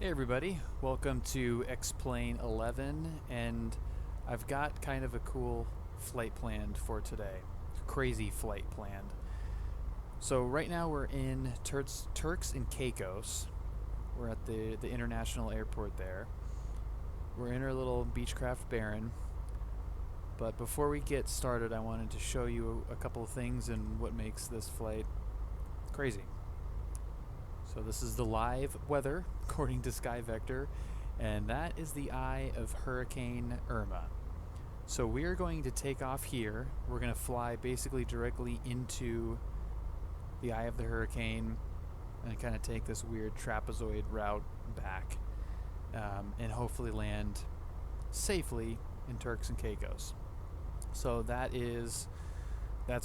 Hey everybody, welcome to X-Plane 11, and I've got kind of a cool flight planned for today. Crazy flight planned. So right now we're in Turks and Caicos. We're at the international airport there. We're in our little Beechcraft Baron. But before we get started, I wanted to show you a couple of things and what makes this flight crazy. So this is the live weather, according to Sky Vector, and that is the eye of Hurricane Irma. So we are going to take off here. We're going to fly basically directly into the eye of the hurricane and kind of take this weird trapezoid route back and hopefully land safely in Turks and Caicos. So that's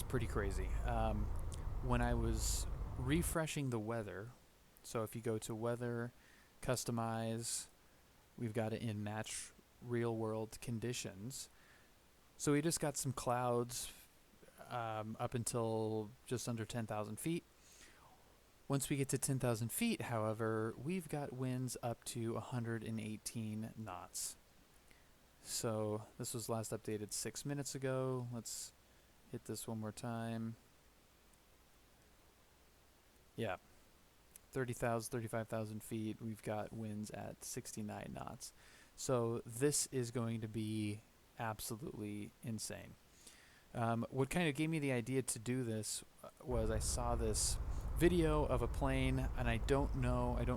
pretty crazy. When I was refreshing the weather, so if you go to weather, customize, we've got it in match real world conditions. So we just got some clouds up until just under 10,000 feet. Once we get to 10,000 feet, however, we've got winds up to 118 knots. So this was last updated 6 minutes ago. Let's hit this one more time. Yeah. 30,000, 35,000 feet, we've got winds at 69 knots. So this is going to be absolutely insane. What kind of gave me the idea to do this was I saw this video of a plane, and I don't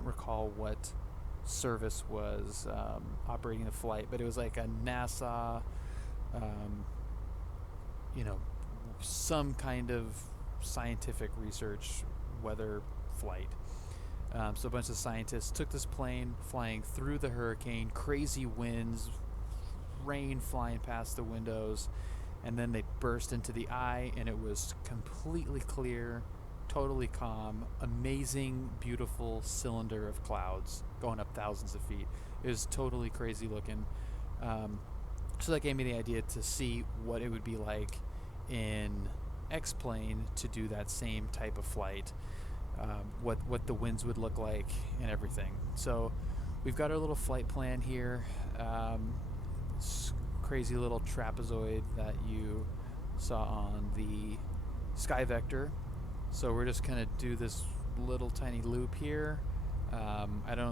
recall what service was operating the flight, but it was like a NASA, some kind of scientific research weather flight. So a bunch of scientists took this plane flying through the hurricane, crazy winds, rain flying past the windows, and then they burst into the eye, and it was completely clear, totally calm, amazing, beautiful cylinder of clouds going up thousands of feet. It was totally crazy looking. So that gave me the idea to see what it would be like in X-Plane to do that same type of flight. What the winds would look like and everything. So we've got our little flight plan here. This crazy little trapezoid that you saw on the Sky Vector. So we're just gonna do this little tiny loop here.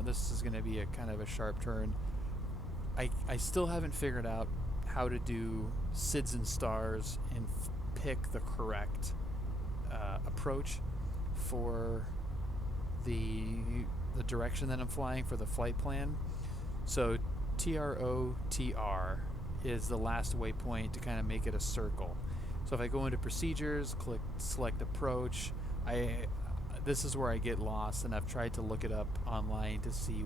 This is gonna be a kind of a sharp turn. I still haven't figured out how to do SIDS and stars and pick the correct approach for the direction that I'm flying for the flight plan. So TROTR is the last waypoint to kind of make it a circle. So if I go into procedures, click select approach, this is where I get lost, and I've tried to look it up online to see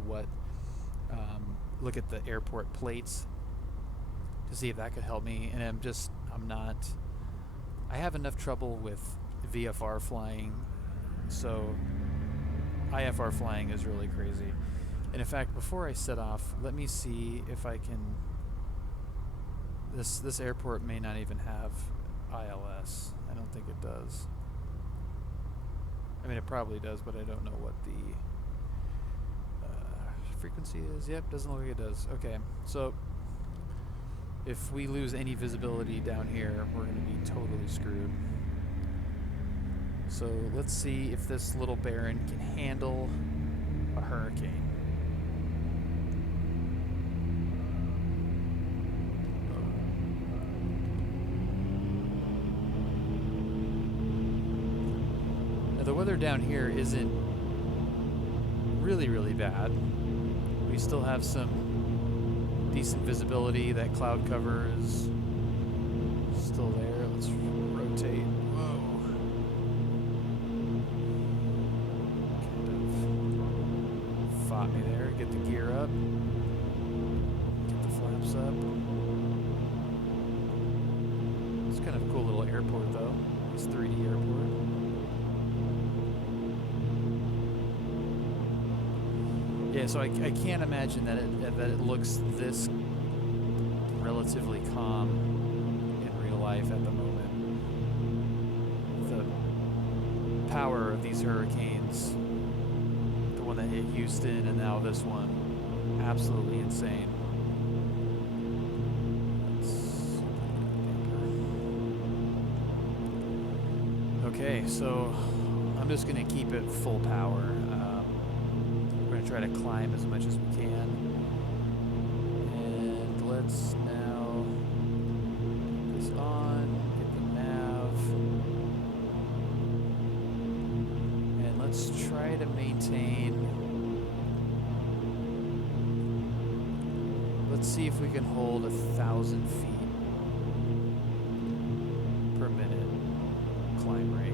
look at the airport plates to see if that could help me, and I have enough trouble with VFR flying. So IFR flying is really crazy. And in fact, before I set off, let me see if I can... This airport may not even have ILS. I don't think it does. I mean, it probably does, but I don't know what the frequency is. Yep, doesn't look like it does. Okay, so if we lose any visibility down here, we're going to be totally screwed. So let's see if this little Baron can handle a hurricane. Now the weather down here isn't really bad. We still have some decent visibility. That cloud cover is still there. Let's rotate. Whoa. Fought me there. Get the gear up. Get the flaps up. It's kind of a cool little airport, though. It's 3D airport. Yeah, so I can't imagine that it looks this relatively calm in real life at the moment. The power of these hurricanes, the one that hit Houston, and now this one. Absolutely insane. Okay, so I'm just going to keep it full power. We're going to try to climb as much as we can. And let's now put this on, get the nav. And let's try to maintain. Let's see if we can hold 1,000 feet per minute climb rate.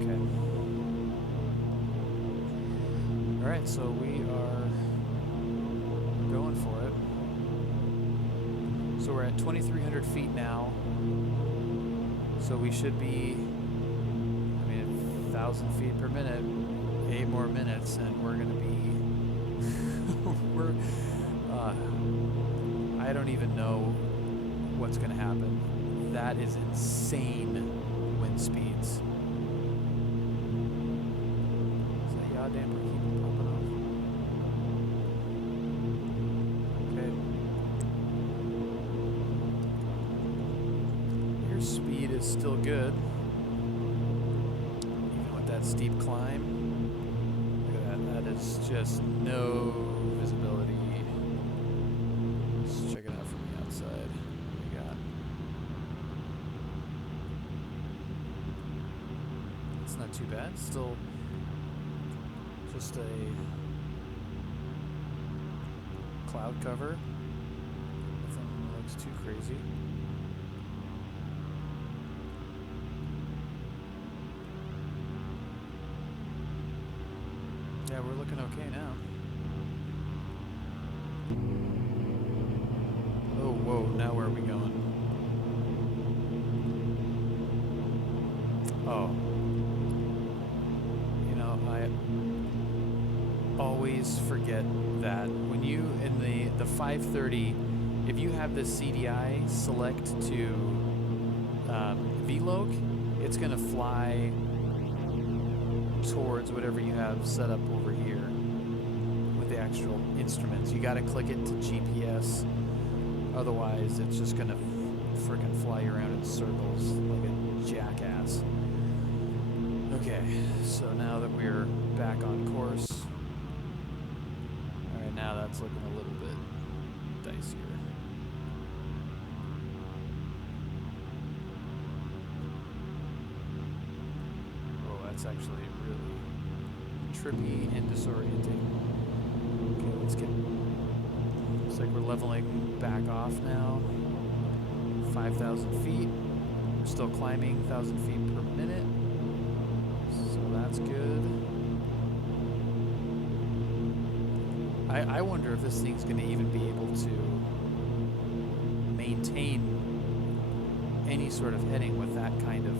Okay. All right, so we are going for it. So we're at 2,300 feet now. So we should be, 1,000 feet per minute, 8 more minutes, and we're gonna be, I don't even know what's gonna happen. That is insane wind speeds. Is that yaw damper keep popping off? Okay. Your speed is still good, even with that steep climb. Look at that, that is just no visibility. Let's check it out from the outside. What do we got? It's not too bad, still just a cloud cover. Nothing looks too crazy. Yeah, we're looking okay now. Oh, whoa, now where are we going? Oh. You know, I always forget that when you, in the 530, if you have the CDI select to VLOC, it's going to fly towards whatever you have set up over here with the actual instruments. You got to click it to GPS, otherwise it's just gonna freaking fly you around in circles like a jackass. Okay, so now that we're back on course, all right, now that's looking a little bit dicier. It's actually really trippy and disorienting. Okay, let's get. Looks like we're leveling back off now. 5,000 feet. We're still climbing 1,000 feet per minute. So that's good. I wonder if this thing's going to even be able to maintain any sort of heading with that kind of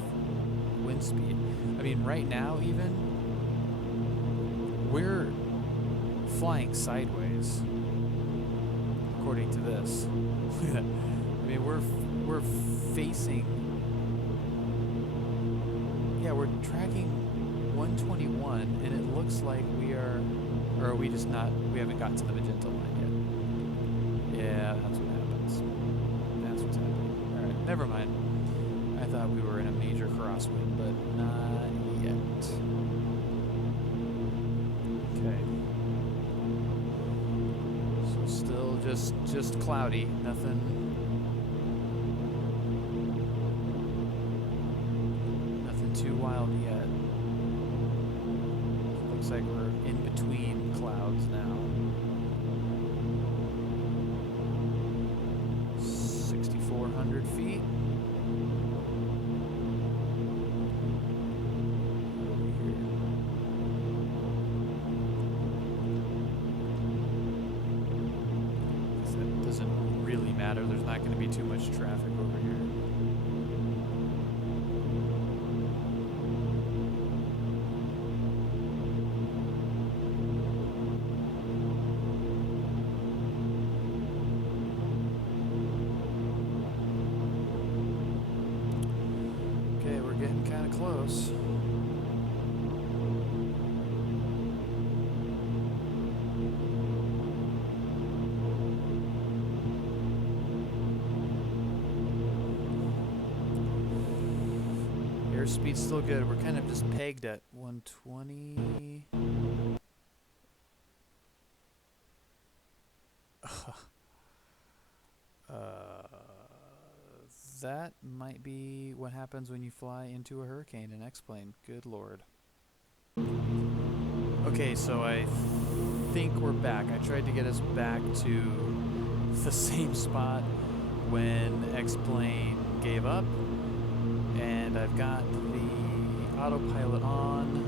wind speed. I mean, right now even, we're flying sideways, according to this. I mean, we're facing, yeah, we're tracking 121, and it looks like we are, or are we just not, we haven't got to the magenta line yet. Yeah, that's what happens. That's what's happening. All right, never mind. I thought we were in a major crosswind, but not yet. Okay. So still just cloudy, nothing too wild yet. Looks like we're in between clouds now. 6,400 feet. There's not going to be too much traffic over here. getting kind of close. Airspeed's still good. We're kind of just pegged at 120. That might be what happens when you fly into a hurricane in X-plane. Good lord. Okay, so I think we're back. I tried to get us back to the same spot when X-plane gave up, and I've got the autopilot on,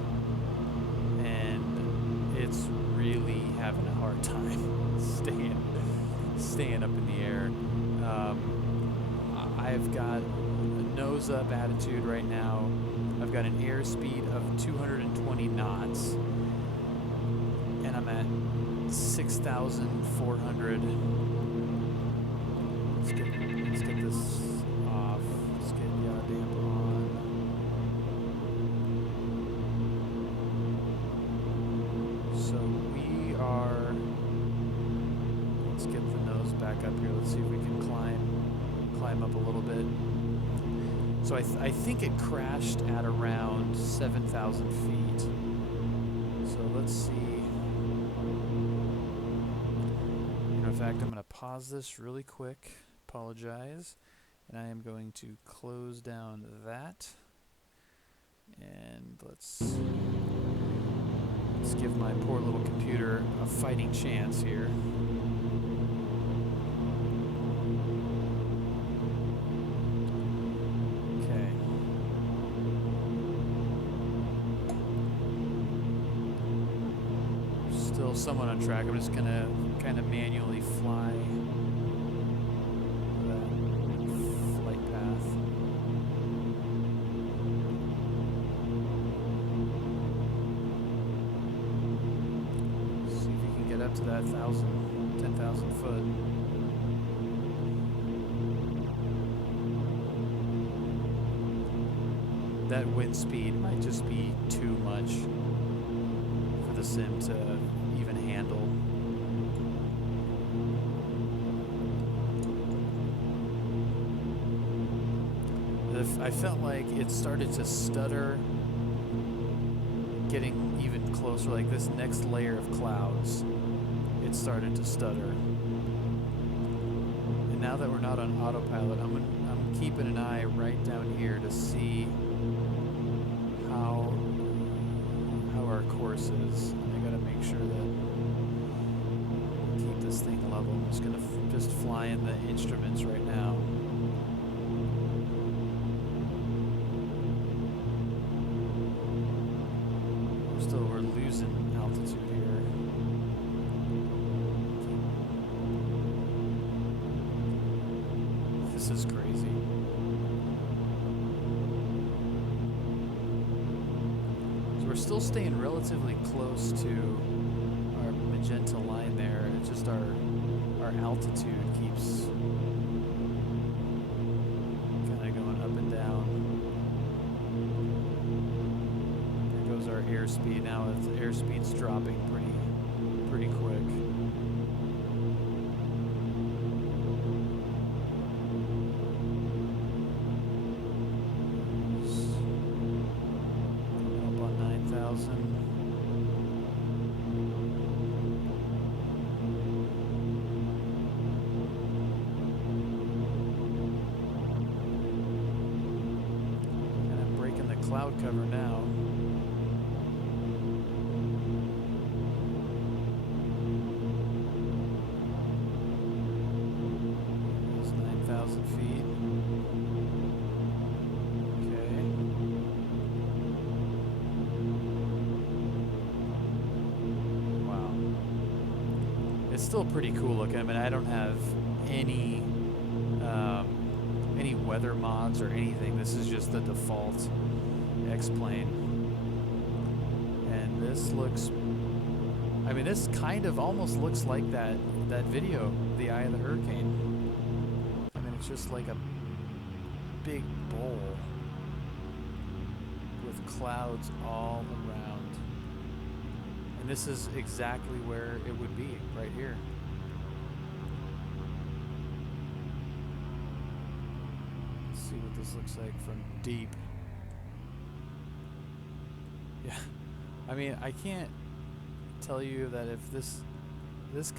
and it's really having a hard time staying up in the air. I've got a nose up attitude right now. I've got an airspeed of 220 knots, and I'm at 6,400. Let's get this off. Let's get the damp on. So we are. Let's get the nose back up here. Let's see if we can climb up a little bit. So I think it crashed at around 7,000 feet. So let's see. In fact, I'm going to pause this really quick. Apologize. And I am going to close down that. And let's give my poor little computer a fighting chance here. Somewhat on track. I'm just gonna kind of manually fly that flight path. See if we can get up to that 10,000 foot. That wind speed might just be too much for the sim to even handle. I felt like it started to stutter getting even closer, like this next layer of clouds, it started to stutter. And now that we're not on autopilot, I'm keeping an eye right down here to see how our course is. I gotta make sure that keep this thing level. I'm just gonna just fly in the instruments right now. We're losing altitude here. This is crazy. So we're still staying relatively close to our magenta line there. It's just our altitude keeps kind of going up and down. There goes our airspeed. Now the airspeed's dropping pretty quick. Up on 9,000. Cloud cover now. It's 9,000 feet. Okay. Wow. It's still pretty cool looking. I mean, I don't have any weather mods or anything. This is just the default X-plane, and this looks, I mean, this kind of almost looks like that video, The Eye of the Hurricane. I mean, it's just like a big bowl. with clouds all around. And this is exactly where it would be, right here. Let's see what this looks like from deep. Yeah, I mean, I can't tell you that if this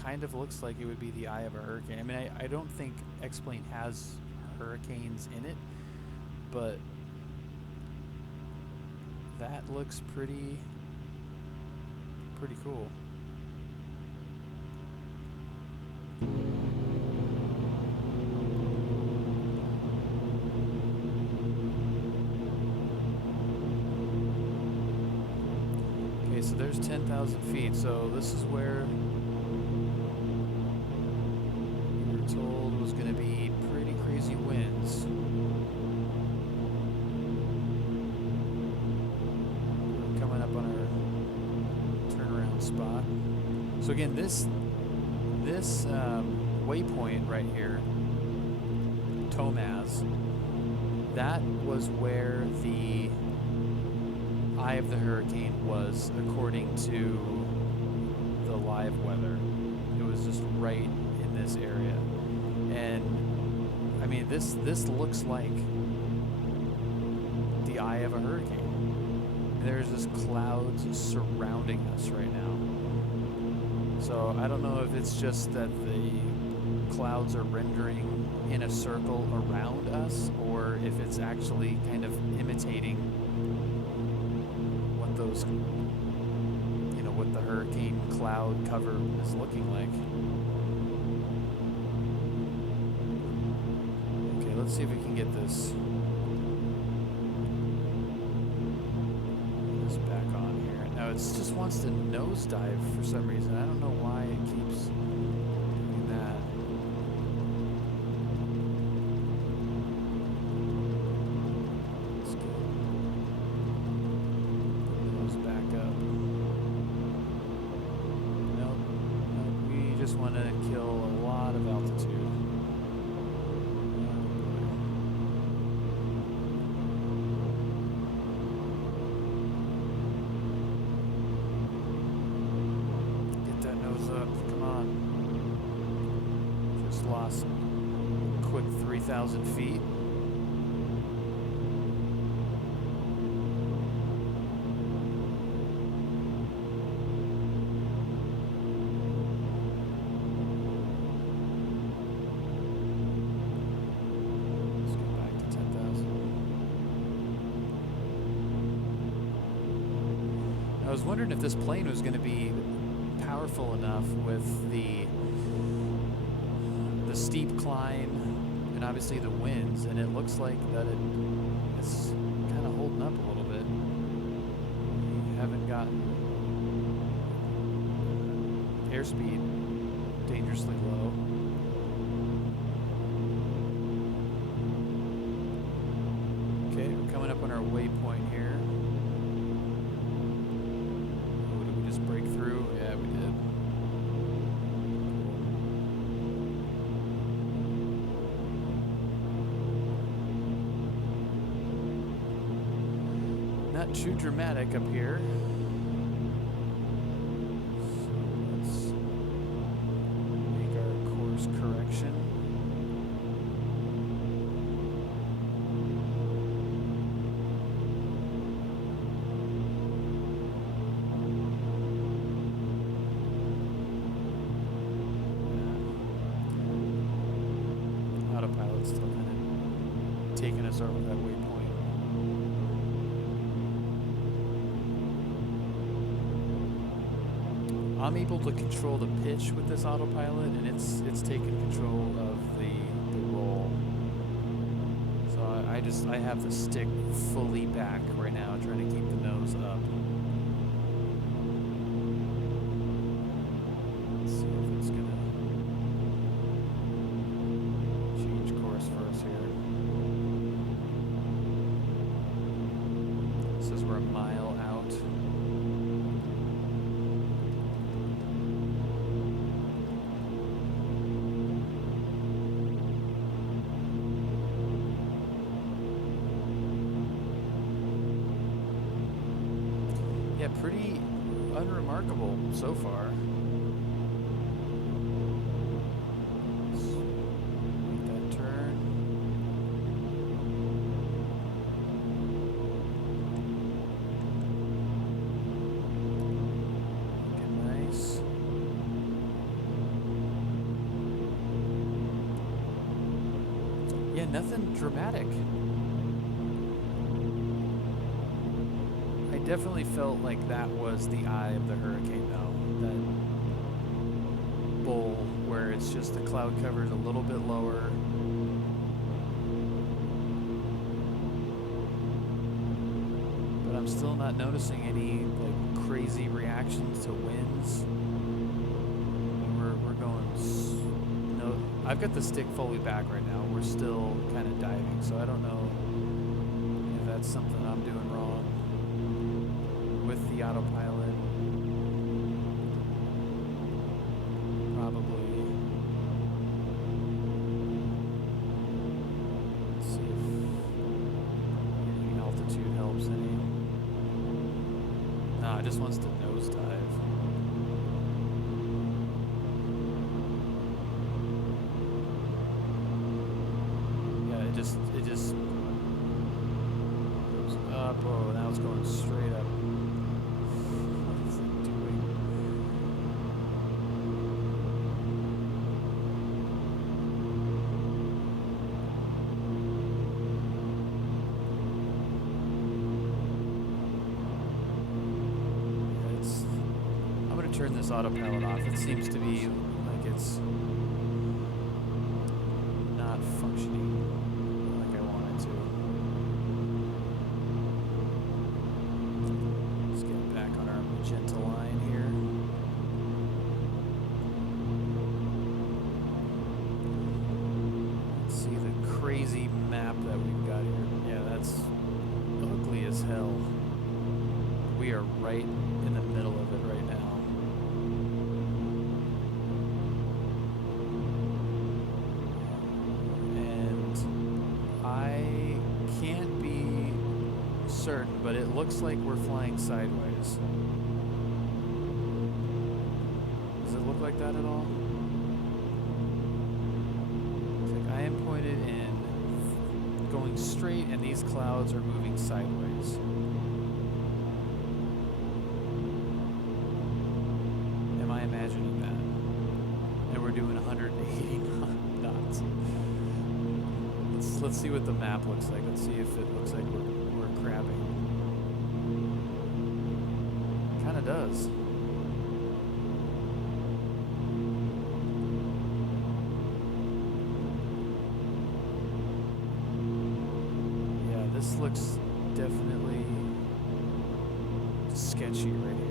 kind of looks like it would be the eye of a hurricane. I mean, I don't think X-Plane has hurricanes in it, but that looks pretty cool. Okay, so there's 10,000 feet. So this is where we were told was going to be pretty crazy winds. We're coming up on our turnaround spot. So again, this waypoint right here, Tomaz, that was where the eye of the hurricane was according to the live weather. It was just right in this area. And I mean, this looks like the eye of a hurricane. There's just clouds surrounding us right now. So I don't know if it's just that the clouds are rendering in a circle around us, or if it's actually kind of imitating what those, what the hurricane cloud cover is looking like. Okay, let's see if we can get this back on here. Now it just wants to nosedive for some reason. I don't know why it keeps doing that. Let's get the nose back up. Nope. We just want to kill a lot of altitude. Lost a quick 3,000 feet. Let's go back to 10,000. I was wondering if this plane was going to be powerful enough with the steep climb and obviously the winds, and it looks like that it's kind of holding up a little bit. We haven't gotten airspeed dangerously low. Okay, we're coming up on our waypoint here. Oh, did we just break through? Yeah, we did. Not too dramatic up here. So let's make our course correction. Autopilot's still kind of taking us over that waypoint. I'm able to control the pitch with this autopilot, and it's taking control of the roll. So I have the stick fully back right now, trying to keep the nose up. Let's see if it's gonna change course for us here. It says we're a mile out. Yeah, pretty unremarkable so far. Let's make that turn. Looking nice. Yeah, nothing dramatic. I definitely felt like that was the eye of the hurricane, though. That bowl where it's just the cloud cover's a little bit lower. But I'm still not noticing any like crazy reactions to winds. We're going. No, I've got the stick fully back right now. We're still kind of diving, so I don't know if that's something I'm doing wrong with the autopilot. Probably. Let's see if any altitude helps any. No, it just wants to nosedive. Yeah, it just goes up. Oh, now it's going straight up. What is it doing? Yeah, I'm gonna turn this autopilot off. It seems to be like it's not functioning like I want it to. Let's get back on our magenta line here. Let's see the crazy map that we've got here. Yeah, that's ugly as hell. We are right in the middle of it right now. I can't be certain, but it looks like we're flying sideways. Does it look like that at all? It's like I am pointed in, going straight, and these clouds are moving sideways. Am I imagining that? And we're doing 180 knots. Let's see what the map looks like. Let's see if it looks like we're crabbing. Kind of does. Yeah, this looks definitely sketchy right here.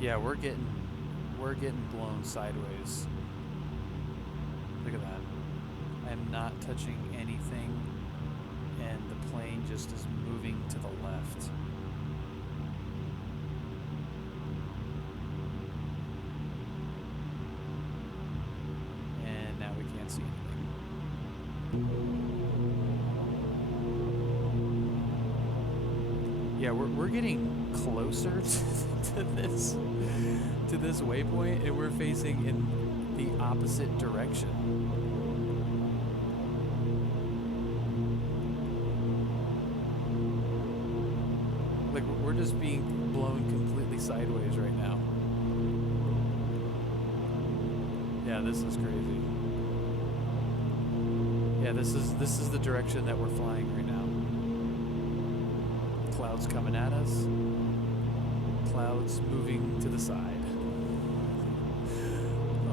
Yeah, we're getting blown sideways. Look at that. I'm not touching anything, and the plane just is moving to the left. And now we can't see anything. Yeah, we're getting closer to this waypoint, and we're facing in the opposite direction. Like we're just being blown completely sideways right now. Yeah, this is crazy. Yeah, this is the direction that we're flying right now. Clouds coming at us. Clouds moving to the side.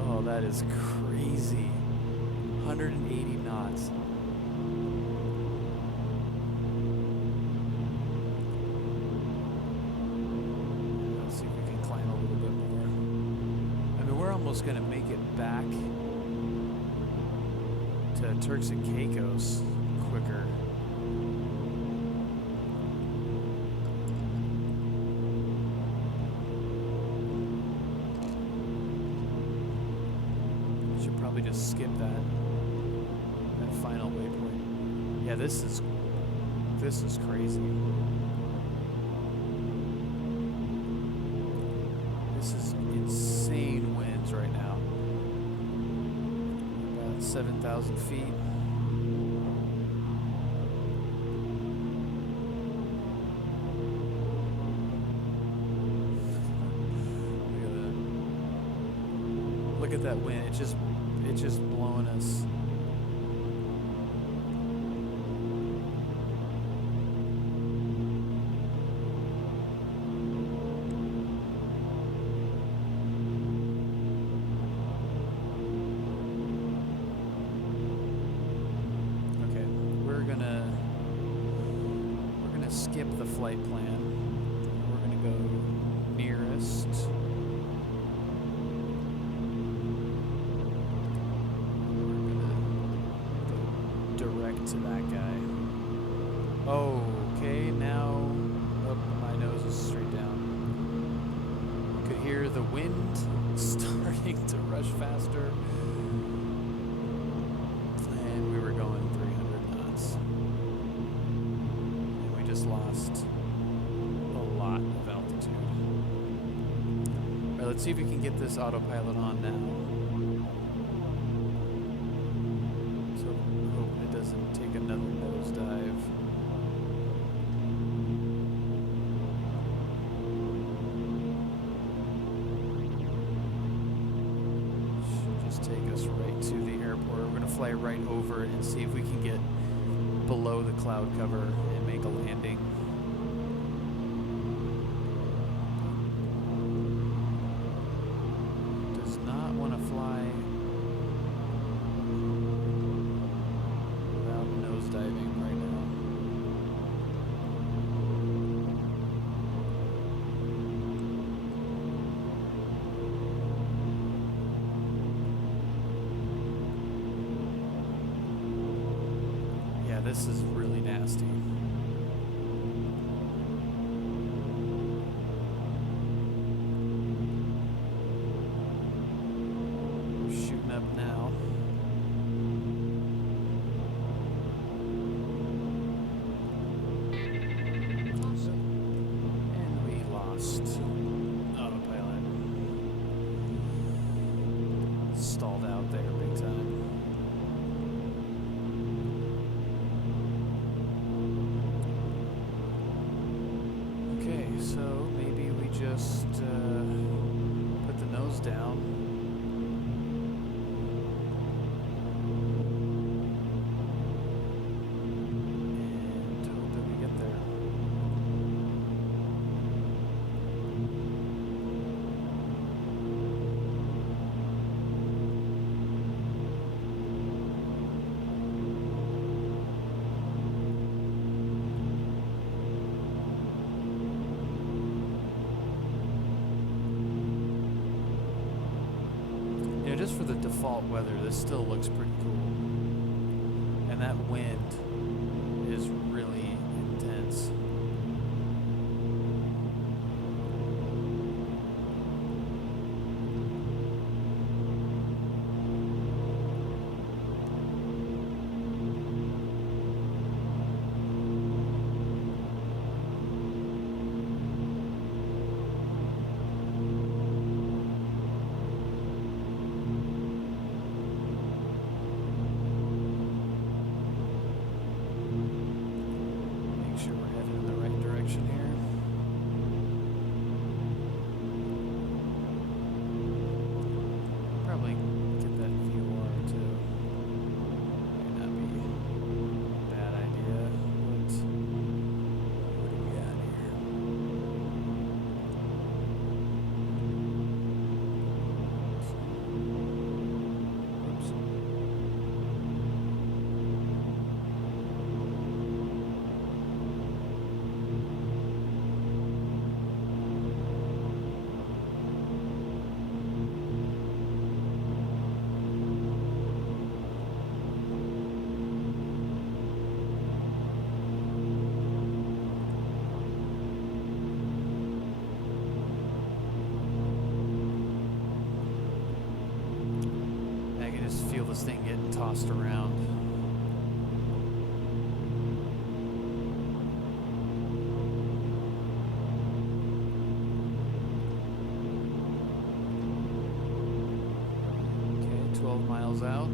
Oh, that is crazy. 180 knots. almost going to make it back to Turks and Caicos quicker. Should probably just skip that final waypoint. Yeah, this is crazy. This is insane winds right now. About 7,000 feet. Look at that wind. It's just blowing us. Skip the flight plan. We're going to go nearest. We're going to go direct to that guy. Okay, now my nose is straight down. You could hear the wind starting to rush faster. And we were going 300 knots. Lost a lot of altitude. All right, let's see if we can get this autopilot on now. So hope it doesn't take another nosedive. Should just take us right to the airport. We're going to fly right over it and see if we can get below the cloud cover and make a landing. Does not want to fly without nosediving right now. This is really nasty. We're shooting up now. And we lost autopilot. Stalled out there big time. So maybe we just put the nose down. And hope that we get there. Just for the default weather, this still looks pretty cool. And that wind is really intense. this thing getting tossed around. Okay, 12 miles out.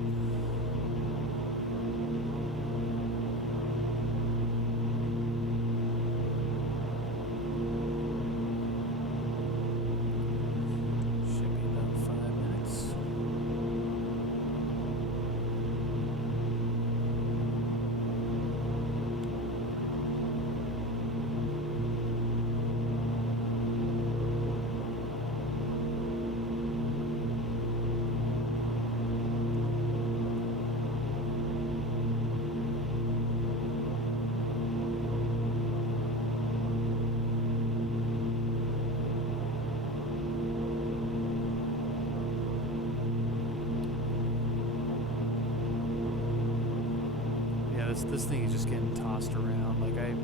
This thing is just getting tossed around. Like, I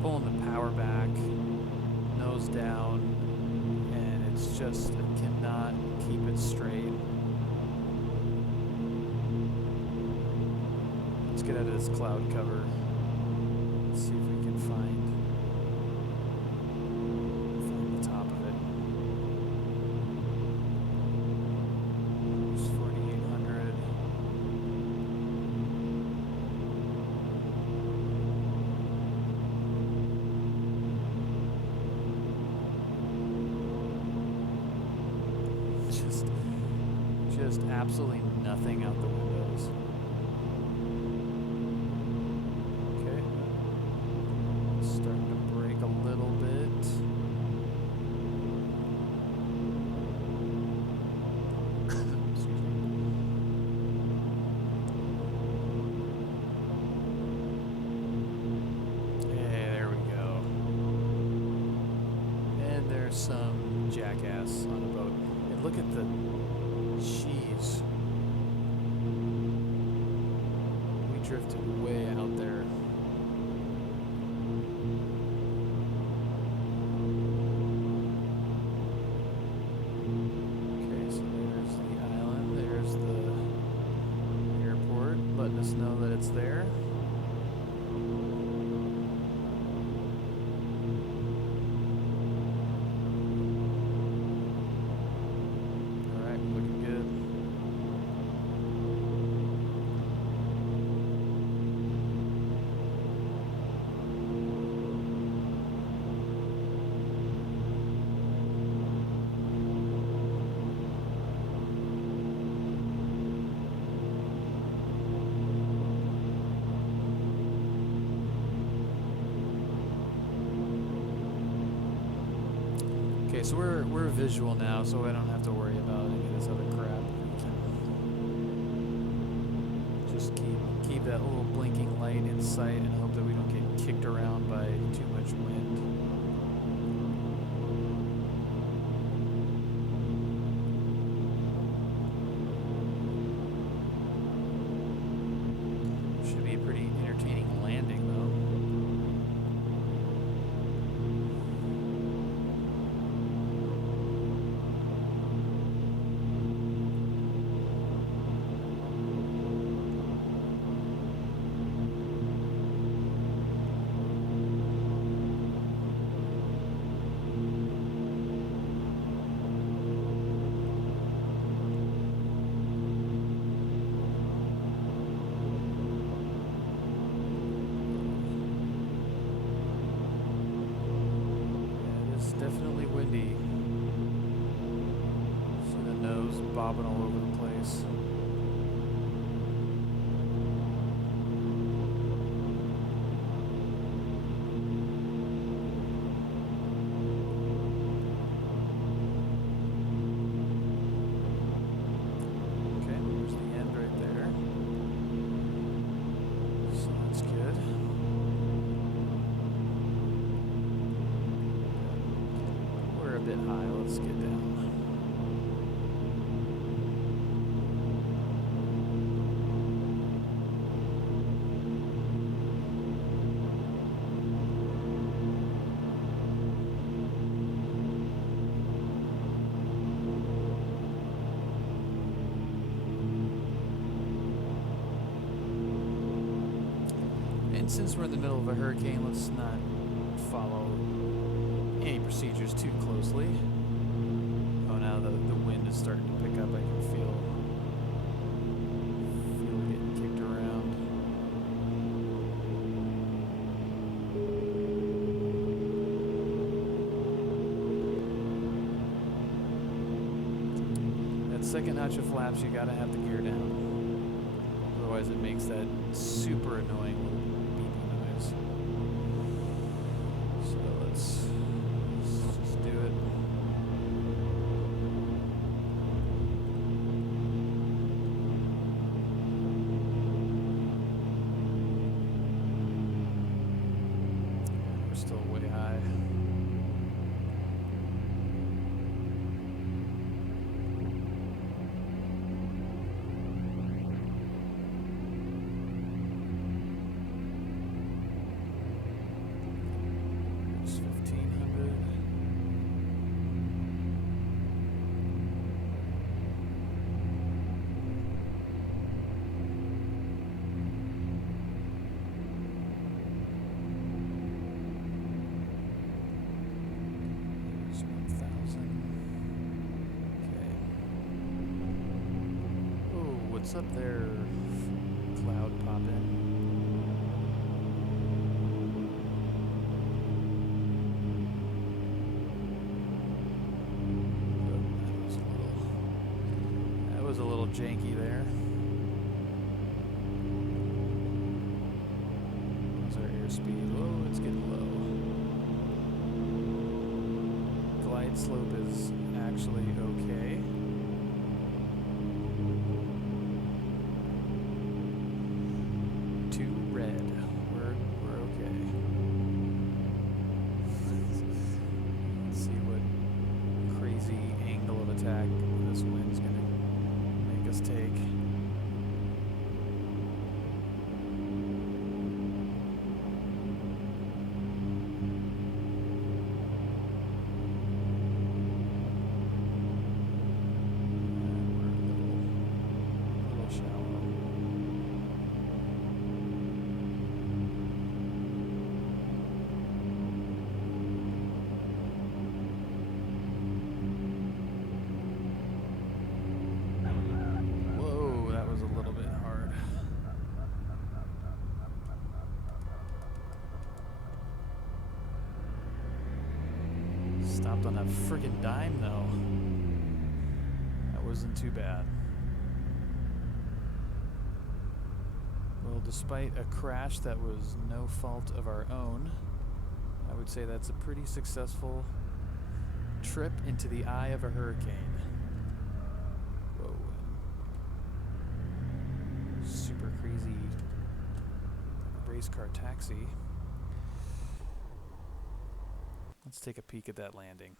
pulling the power back, nose down, and it's just, it cannot keep it straight. Let's get out of this cloud cover. Let's see if we can find the top of it. There's 4,800. Just absolutely nothing out the windows. Okay. Starting to break a little bit. Excuse me. Hey, there we go. And there's some jackass on a boat. And look at the jeez. We drifted way out there. Okay, so there's the island, there's the airport, letting us know that it's there. Okay, so we're visual now, so I don't have to worry about any of this other crap. Just keep that little blinking light in sight and hope that we don't get kicked around by too much wind. Should be a pretty entertaining landing, though. Definitely windy. See the nose bobbing all over the place. Okay, there's the end right there. So that's good. A bit high. Let's get down. And since we're in the middle of a hurricane, let's not follow any procedures too closely. Oh, now the wind is starting to pick up. I can feel it getting kicked around. That second notch of flaps, you gotta have the gear down. Otherwise it makes that super annoying beeping noise. So let's just do it. We're still way high. What's up there, cloud popping? That was a little janky there. What's our airspeed? Oh, it's getting low. Glide slope is actually okay. This wind's gonna make us take. We're a little shallow. Stopped on a friggin' dime, though. That wasn't too bad. Well, despite a crash that was no fault of our own, I would say that's a pretty successful trip into the eye of a hurricane. Whoa. Super crazy race car taxi. Let's take a peek at that landing.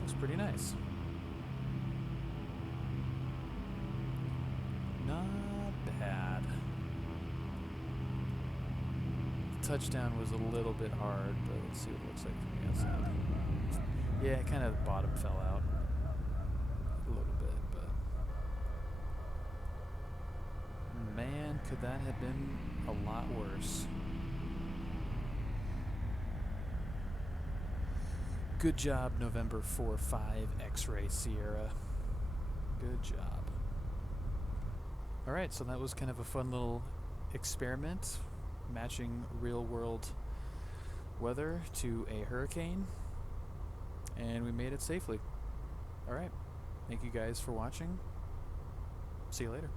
Looks pretty nice. Not bad. The touchdown was a little bit hard, but let's see what it looks like from the outside. Yeah, kind of the bottom fell out a little bit, but man, could that have been a lot worse. Good job, November 4-5 X-Ray Sierra. Good job. Alright, so that was kind of a fun little experiment, matching real-world weather to a hurricane, and we made it safely. Alright, thank you guys for watching. See you later.